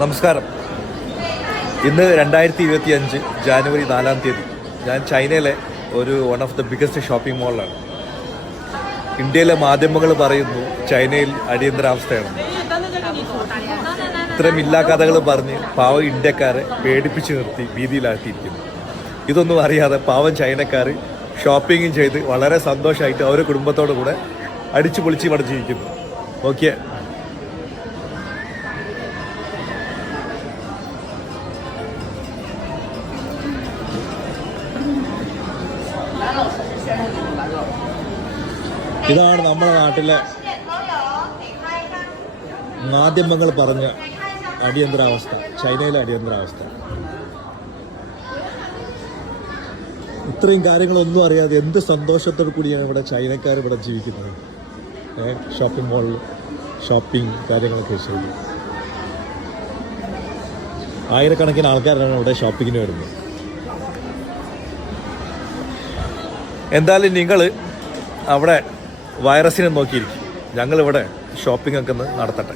നമസ്കാരം. ഇന്ന് രണ്ടായിരത്തി ഇരുപത്തി അഞ്ച് ജാനുവരി നാലാം തീയതി. ഞാൻ ചൈനയിലെ ഒരു one of the biggest shopping മോളിലാണ് ഇന്ത്യയിലെ മാധ്യമങ്ങൾ പറയുന്നു ചൈനയിൽ അടിയന്തരാവസ്ഥയാണ്. ഇത്തരം ഇല്ലാ കഥകൾ പറഞ്ഞ് പാവം ഇന്ത്യക്കാരെ പേടിപ്പിച്ച് നിർത്തി ഭീതിയിലാക്കിയിരിക്കുന്നു ഇതൊന്നും അറിയാതെ പാവം ചൈനക്കാർ ഷോപ്പിങ്ങും ചെയ്ത് വളരെ സന്തോഷമായിട്ട് അവരുടെ കുടുംബത്തോടു കൂടെ അടിച്ചു പൊളിച്ച് മടച്ചിരിക്കുന്നു ഓക്കെ ഇതാണ് നമ്മുടെ നാട്ടിലെ മാധ്യമങ്ങൾ പറഞ്ഞ അടിയന്തരാവസ്ഥ ചൈനയിലെ അടിയന്തരാവസ്ഥ. ഇത്രയും കാര്യങ്ങളൊന്നും അറിയാതെ എന്ത് സന്തോഷത്തോടു കൂടിയാണ് ഇവിടെ ചൈനക്കാർ ഇവിടെ ജീവിക്കുന്നത്? ഷോപ്പിംഗ് മാളിൽ ഷോപ്പിംഗ് കാര്യങ്ങളൊക്കെ ചെയ്തു ആയിരക്കണക്കിന് ആൾക്കാരാണ് ഇവിടെ ഷോപ്പിങ്ങിന് വരുന്നത്. എന്തായാലും നിങ്ങൾ അവിടെ വൈറസിനെ നോക്കിയിരിക്കും. ഞങ്ങളിവിടെ ഷോപ്പിംഗ് ഒക്കെ നടത്തട്ടെ.